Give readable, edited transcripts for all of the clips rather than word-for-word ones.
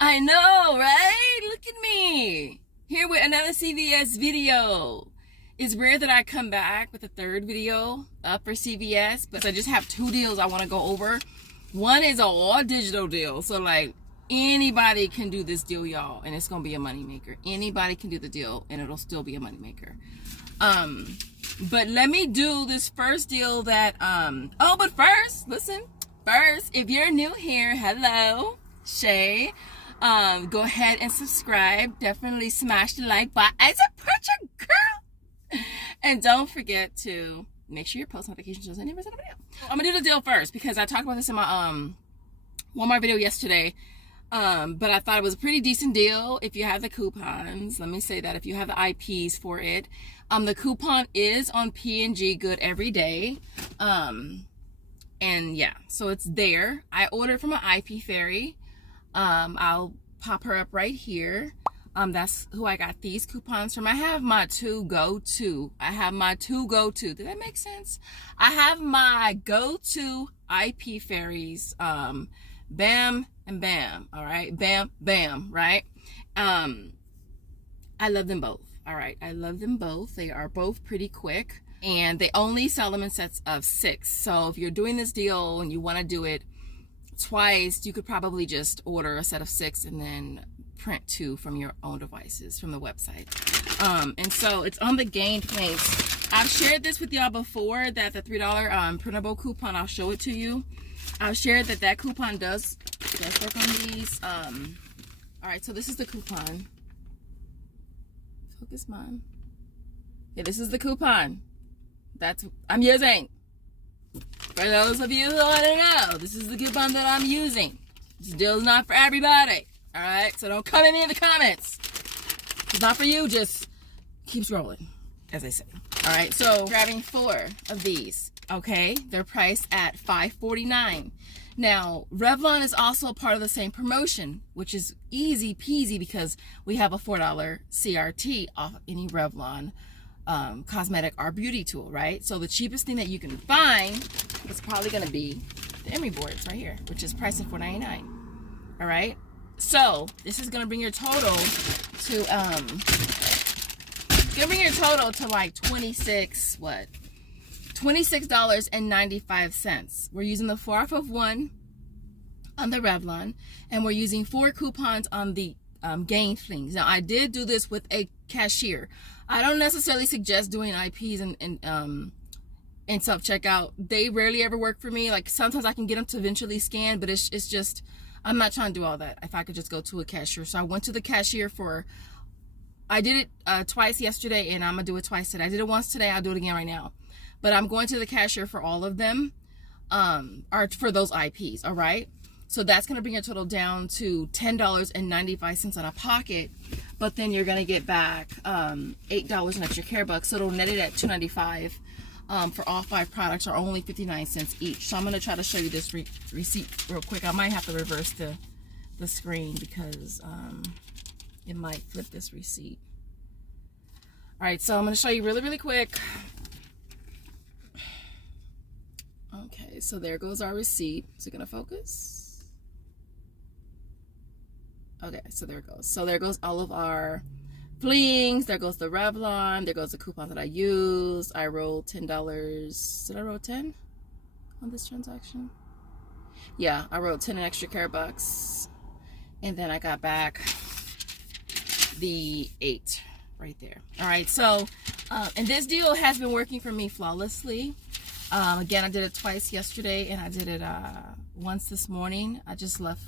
I know, right? Look at me. Here with another CVS video. It's rare that I come back with a third video up for CVS, but I just have two deals I want to go over. One is an all digital deal. So like anybody can do this deal, y'all, and it's going to be a moneymaker. Anybody can do the deal and it'll still be a moneymaker. But let me do this first deal that, but first, listen, if you're new here, hello, Shay. Go ahead and subscribe. Definitely smash the like button. I support your girl. And don't forget to make sure your post notifications shows any video. I'm gonna do the deal first because I talked about this in my Walmart video yesterday. But I thought it was a pretty decent deal if you have the coupons. Let me say that if you have the IPs for it. The coupon is on P&G Good every day. And yeah, so it's there. I ordered from an Ip Fairy. I'll pop her up right here. That's who I got these coupons from. I have my two go-to. Did that make sense? I have my go-to Ip Fairies. Bam and Bam. All right. Bam, Bam. Right. I love them both. All right. I love them both. They are both pretty quick and they only sell them in sets of 6. So if you're doing this deal and you want to do it twice, you could probably just order a set of 6 and then print 2 from your own devices from the website. And so it's on the gained links. I've shared this with y'all before that the $3 printable coupon, I'll show it to you. I've shared that coupon does work on these. All right, so this is the coupon. Focus mine. Yeah, this is the coupon that's I'm using. For those of you who want to know, this is the coupon that I'm using. This deal is not for everybody. All right, so don't come at me in the comments. It's not for you. Just keep scrolling, as I say. All right, so grabbing 4 of these. Okay, they're priced at $5.49. Now, Revlon is also part of the same promotion, which is easy peasy because we have a $4 CRT off any Revlon cosmetic or beauty tool, right? So the cheapest thing that you can find is probably going to be the Emery boards right here, which is priced at $4.99. All right, so this is going to bring your total to like $26.95. We're using the 4 off of 1 on the Revlon, and we're using 4 coupons on the gain flings. Now I did do this with a cashier. I don't necessarily suggest doing IPs and self-checkout. They rarely ever work for me. Like sometimes I can get them to eventually scan, but it's just, I'm not trying to do all that. If I could just go to a cashier. So I went to the cashier I did it twice yesterday and I'm gonna do it twice today. I did it once today, I'll do it again right now. But I'm going to the cashier for all of them, or for those IPs, all right? So that's gonna bring your total down to $10.95 on a pocket, but then you're gonna get back $8 in extra care bucks, so it'll net it at $2.95 for all 5 products, or only 59 cents each. So I'm gonna try to show you this receipt real quick. I might have to reverse the screen because it might flip this receipt. All right, so I'm gonna show you really quick. Okay, so there goes our receipt. Is it gonna focus? Okay, so there it goes. So there goes all of our flings. There goes the Revlon. There goes the coupon that I used. I rolled $10. Did I roll 10 on this transaction? Yeah, I rolled 10 in extra care bucks. And then I got back the 8 right there. All right, so and this deal has been working for me flawlessly. Again, I did it twice yesterday and I did it once this morning. I just left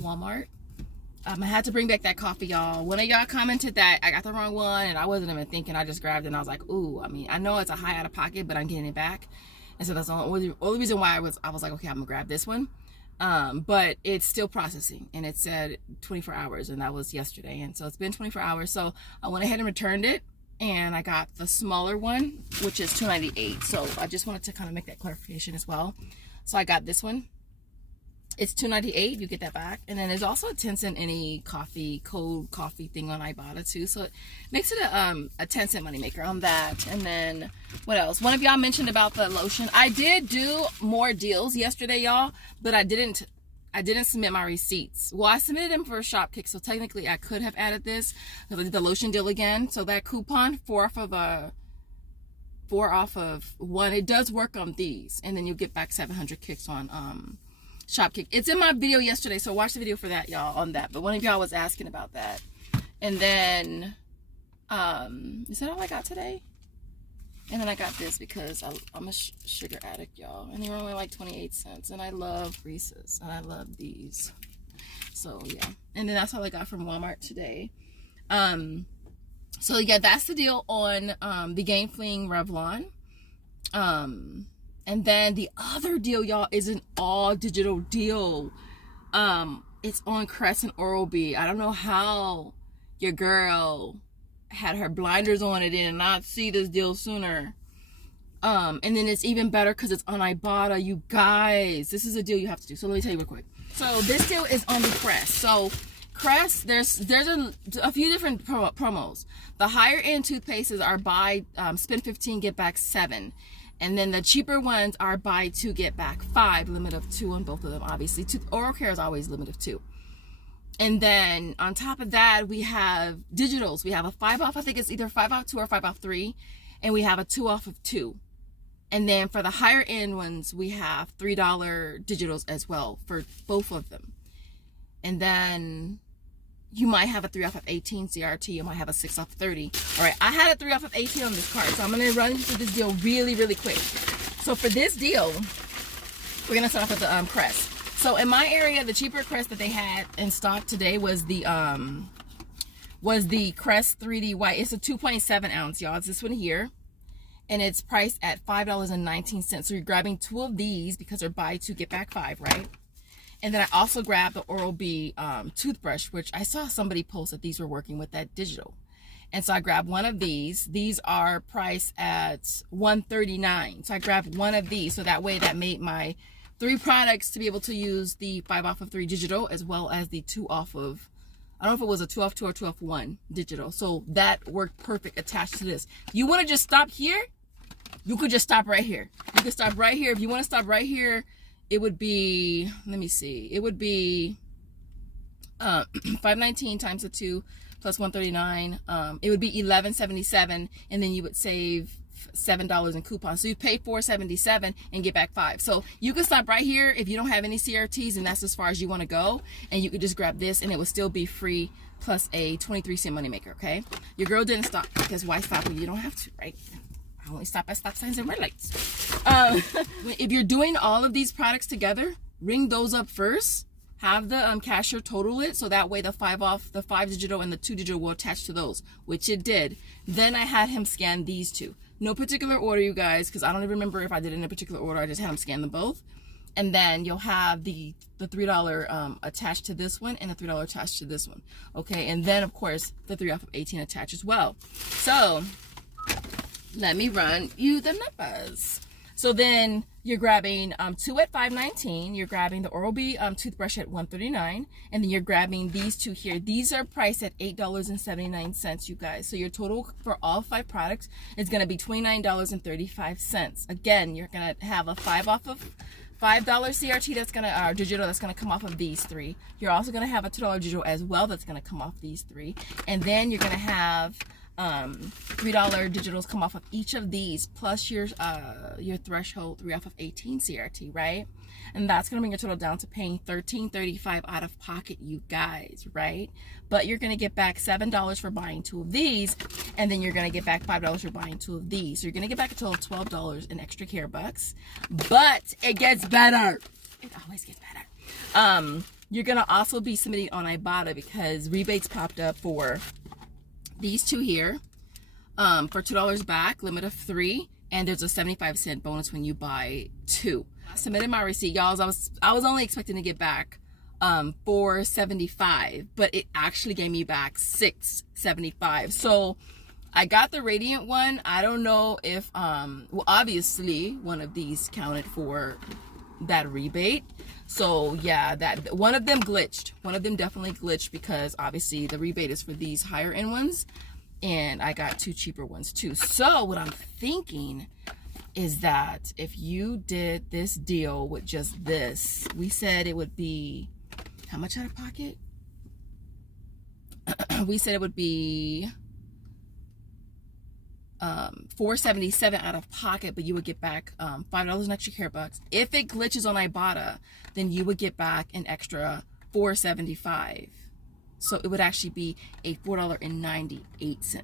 Walmart. I had to bring back that coffee, y'all. One of y'all commented that I got the wrong one and I wasn't even thinking. I just grabbed it and I was like, ooh, I mean, I know it's a high out of pocket, but I'm getting it back. And so that's the only reason why I was like, okay, I'm gonna grab this one. But it's still processing and it said 24 hours and that was yesterday. And so it's been 24 hours. So I went ahead and returned it and I got the smaller one, which is $2.98. So I just wanted to kind of make that clarification as well. So I got this one. It's $2.98. You get that back. And then there's also a 10-cent any cold coffee thing on Ibotta too. So it makes it a 10-cent moneymaker on that. And then what else? One of y'all mentioned about the lotion. I did do more deals yesterday, y'all, but I didn't I didn't submit my receipts. Well, I submitted them for Shopkick, so technically I could have added this because I did the lotion deal again. So that coupon, 4 off of 1, it does work on these, and then you'll get back 700 kicks on Shopkick. It's in my video yesterday, so watch the video for that, y'all, on that. But one of y'all was asking about that. And then is that all I got today? And then I got this because I'm a sugar addict, y'all, and they were only like 28 cents, and I love Reese's, and I love these. So yeah, and then that's all I got from Walmart today. So yeah, that's the deal on the Game Fling Revlon. And then the other deal, y'all, is an all digital deal. It's on Crest and Oral-B. I don't know how your girl had her blinders on and did not see this deal sooner. And then it's even better because it's on Ibotta. You guys, this is a deal you have to do. So let me tell you real quick. So this deal is on the Crest. So Crest, there's a few different promos. The higher end toothpastes are buy spend 15 get back 7, and then the cheaper ones are buy 2 get back 5, limit of 2 on both of them. Obviously, oral care is always limit of 2. And then on top of that, we have digitals. We have a 5 off. I think it's either 5 off 2 or 5 off 3, and we have a 2 off of 2. And then for the higher end ones, we have $3 digitals as well for both of them. And then you might have a 3 off of 18 CRT. You might have a 6 off 30. All right, I had a 3 off of 18 on this card, so I'm going to run through this deal really, really quick. So for this deal, we're going to start off with the Crest. So in my area, the cheaper Crest that they had in stock today was the Crest 3D White. It's a 2.7 ounce, y'all. It's this one here. And it's priced at $5.19. So you're grabbing 2 of these because they're buy 2, get back 5, right? And then I also grabbed the Oral-B toothbrush, which I saw somebody post that these were working with that digital. And so I grabbed one of these. These are priced at $139. So I grabbed one of these. So that way that made my 3 products to be able to use the 5 off of 3 digital, as well as the 2 off of, I don't know if it was a 2 off 2 or 2 off 1 digital. So that worked perfect attached to this. If you want to just stop here, you could just stop right here. You could stop right here. If you want to stop right here, it would be, let me see, it would be $519 times the 2 plus $139. It would be $11.77, and then you would save $7 in coupons. So you pay $4.77 and get back 5. So you can stop right here if you don't have any CRTs and that's as far as you want to go, and you could just grab this and it would still be free plus a 23-cent moneymaker. Okay, your girl didn't stop because why stop when you don't have to, right? I only stop at stop signs and red lights. If you're doing all of these products together, ring those up first. Have the cashier total it, so that way the 5 off, the 5 digital and the 2 digital will attach to those, which it did. Then I had him scan these 2. No particular order, you guys, because I don't even remember if I did it in a particular order. I just had him scan them both. And then you'll have the $3 attached to this one and the $3 attached to this one. Okay, and then of course the 3 off of 18 attached as well. So let me run you the numbers. So then you're grabbing 2 at $5.19. You're grabbing the Oral-B toothbrush at $139, and then you're grabbing these 2 here. These are priced at $8.79, you guys. So your total for all 5 products is going to be $29.35. Again, you're going to have a 5 off of $5 CRT that's going to digital that's going to come off of these 3. You're also going to have a $2 digital as well that's going to come off these 3, and then you're going to have $3 digitals come off of each of these, plus your threshold 3 off of 18 CRT, right? And that's gonna bring your total down to paying $13.35 out of pocket, you guys, right? But you're gonna get back $7 for buying 2 of these, and then you're gonna get back $5 for buying 2 of these. So you're gonna get back a total of $12 in extra care bucks. But it gets better. It always gets better. You're gonna also be submitting on Ibotta because rebates popped up for these 2 here for $2 back, limit of 3, and there's a 75-cent bonus when you buy 2. I submitted my receipt, y'all. I was only expecting to get back $4.75, but it actually gave me back $6.75. So I got the Radiant one. I don't know if well, obviously one of these counted for that rebate. So yeah, that one of them glitched. One of them definitely glitched because obviously the rebate is for these higher end ones, and I got 2 cheaper ones too. So what I'm thinking is that if you did this deal with just this, we said it would be, how much out of pocket? We said it would be $4.77 out of pocket, but you would get back $5 in extra care bucks. If it glitches on Ibotta, then you would get back an extra $4.75. So it would actually be a $4.98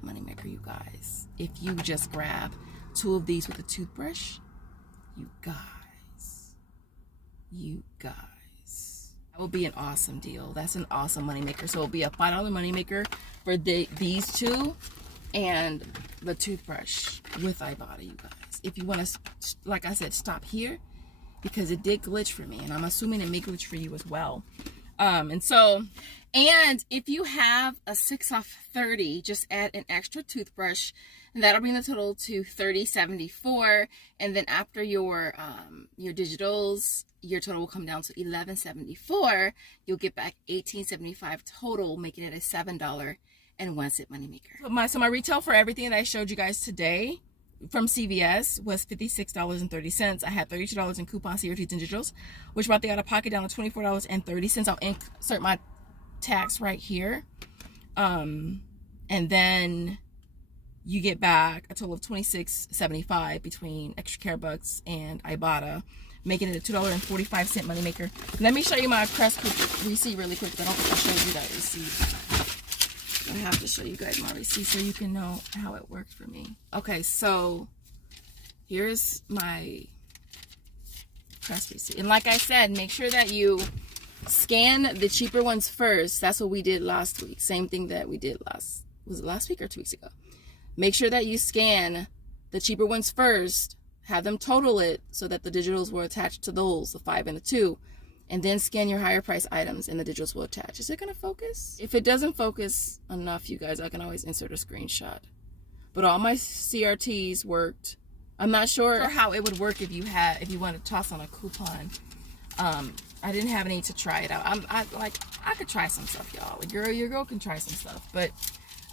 moneymaker, you guys. If you just grab 2 of these with a toothbrush, you guys, that will be an awesome deal. That's an awesome moneymaker. So it'll be a $5 moneymaker for these 2 and the toothbrush with Ibotta, you guys. If you want to, like I said, stop here because it did glitch for me, and I'm assuming it may glitch for you as well. And if you have a 6 off 30, just add an extra toothbrush, and that'll bring the total to $30.74. And then after your digitals, your total will come down to $11.74. You'll get back $18.75 total, making it a $7.01 moneymaker. So my retail for everything that I showed you guys today from CVS was $56.30. I had $32 in coupons, CRTs, and digitals, which brought the out of pocket down to $24.30. I'll insert my tax right here. And then you get back a total of $26.75 between extra care bucks and Ibotta, making it a $2.45 moneymaker. Let me show you my press receipt really quick, because I don't think I showed you that receipt. I have to show you guys my receipt so you can know how it worked for me. Okay, so here's my press receipt. And like I said, make sure that you scan the cheaper ones first. That's what we did last week. Same thing that we did was it last week or 2 weeks ago? Make sure that you scan the cheaper ones first, have them total it so that the digitals will attach to those, the 5 and the 2. And then scan your higher price items and the digitals will attach. Is it going to focus? If it doesn't focus enough, you guys, I can always insert a screenshot. But all my CRTs worked. I'm not sure how it would work if you want to toss on a coupon. I didn't have any to try it out. I could try some stuff, y'all. Your girl can try some stuff, but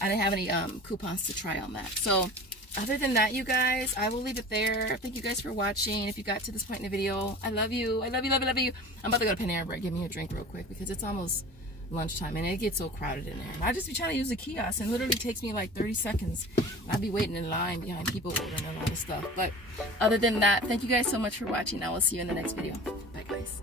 I didn't have any coupons to try on that. So other than that, you guys, I will leave it there. Thank you guys for watching. If you got to this point in the video, I love you. I love you, love you, love you. I'm about to go to Panera Bread. Give me a drink real quick because it's almost lunchtime and it gets so crowded in there. And I just be trying to use the kiosk and it literally takes me like 30 seconds. I'd be waiting in line behind people ordering a lot of stuff. But other than that, thank you guys so much for watching. I will see you in the next video. Bye, guys.